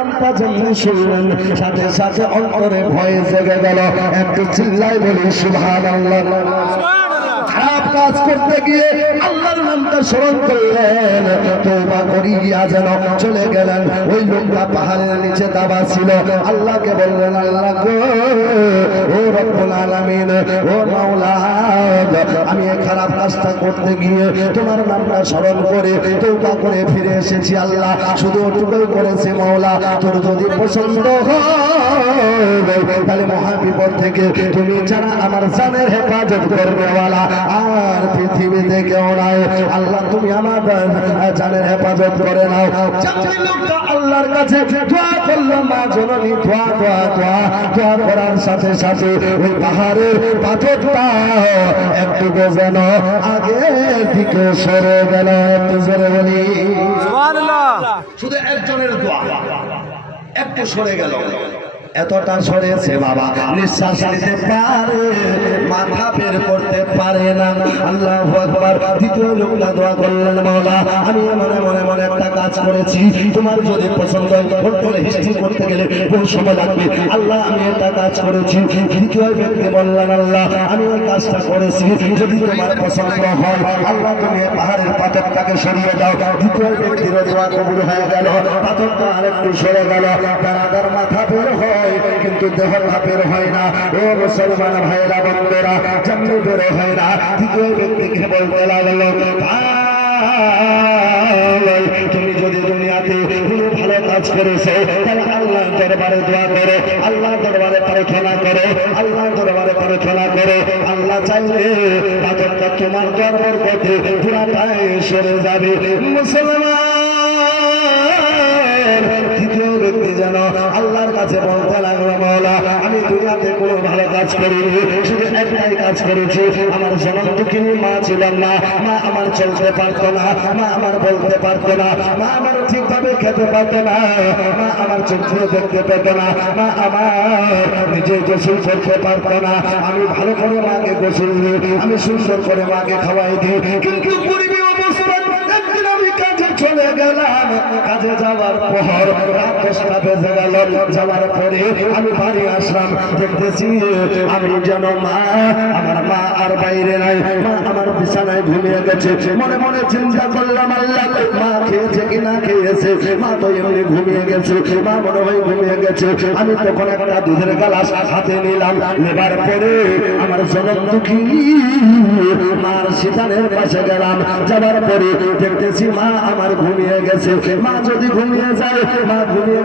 নামটা যেমনি শুনলেন সাথে সাথে অন্তরে ভয় জেগে গেল। একটু চিল্লাই বলি সুবহানাল্লাহ। খারাপ কাজ করতে গিয়ে আল্লাহর নামটা স্মরণ করলেন, তওবা করিয়া যেন চলে গেলেন। ওই লোকটা পাহাড়ের নিচে দাবা ছিল, আল্লাহকে বললেন, আল্লাহ গো, ও রব্বুল আলামিন, ও মাওলা, আমি এই খারাপ কাজটা করতে গিয়ে তোমার নামটা স্মরণ করে তওবা করে ফিরে এসেছি। আল্লাহ শুধু ওটুকুই করেছে, মাওলা তোর যদি পছন্দ হয় তাহলে মহাবিপদ থেকে তুমি ছাড়া আমার জানের হেফাজত করবেওয়ালা আর পৃথিবীতে কেউ নাই। আল্লাহ তুমি আমার জানের হেফাজত করে নাও। লোকটা আল্লাহর কাছে দোয়া করলো, মা জননী দোয়া দোয়া দোয়া দোয়া করার সাথে সাথে ওই পাহাড়ের পাথরটা একটু যেন আগের দিকে সরে গেল। একটু জোরে বলি সুবহানাল্লাহ। শুধু একজনের দোয়া একটু সরে গেল, এতটা সরেছে বাবা নিঃশ্বাস নিতে পারে, মাথা বের করতে পারে না। আল্লাহু আকবার। দ্বিতীয় লোকটা দোয়া করলেন, মাওলা আমি মনে মনে মনে একটা কাজ করেছি, তোমার যদি পছন্দ হয় ফটো হিস্ট্রি করতে গেলে কোন সময় লাগবে, আল্লাহ আমি একটা কাজ করেছি। দ্বিতীয় ব্যক্তি বললেন, আল্লাহ আমি ওই কাজটা করেছি, যদি তোমার পছন্দ হয় আল্লাহ তুমি পাহাড়ের পাথরটাকে সরিয়ে দাও। দ্বিতীয় ব্যক্তির দোয়া কবুল হয়ে গেল, পাথরটা আরেকটু সরে গেল, তার মাথা বের হয় কিন্তু দেহ বের হয় না। ও মুসলমান ভাইরা বন্ধুরা, যেমনি বের হয় না, তৃতীয় ব্যক্তিকে বলতে লাগলো, তুমি যদি দুনিয়াতে কোনো ভালো কাজ করেছো তাহলে আল্লাহ দরবারে দোয়া করো, আল্লাহ দরবারে প্রার্থনা করো, আল্লাহ দরবারে প্রার্থনা করো। আল্লাহ চাইলে পাথরটা তোমার দরবার পথে পুরাটাই সরে যাবে। মুসলমান দ্বিতীয় ব্যক্তি যেন আল্লাহর কাছে বলতে লাগলো, মাওলা আমি দুনিয়াতে কোনো ভালো কাজ করিনি, শুধু একটাই কাজ করেছি, আমার জনম দুঃখিনী মা ছিলেন না, মা আমার চলতে পারতো না, মা আমার বলতে পারতো না, মা আমার ঠিকভাবে খেতে পারতো না, মা আমার চোখে দেখতে পেত না, মা আমার নিজে গোসল করতে পারতো না। আমি ভালো করে মাকে গোসল দিই, আমি সুন্দর করে মাকে খাওয়াই দিই, কিন্তু গরিবী অবস্থা একদিন আমি কাজে চলে গেলাম। কাজে যাওয়ার পর রাত 10টা বেজে গেল, যাওয়ার পরে আমি বাড়ি আসলাম, দেখতেছি আমি যেন মা, আমার মা আর বাইরে নাই, মা আমার বিছানায় ঘুমিয়ে গেছে। মনে মনে চিন্তা করলাম, আল্লাহ মা খেয়েছে কি না খেয়েছে, মা তো এমনি ঘুমিয়ে গেছে, মা মনে হয় ঘুমিয়ে গেছে। আমি তখন একটা দুধের গ্লাস হাতে নিলাম, নেবার পরে আমার জনম দুঃখী মার সিতানের পাশে গেলাম, যাবার পরে দেখতেছি মা আমার ঘুমিয়ে গেছে। মা যদি ঘুমিয়ে যায়, মা ঘুমিয়ে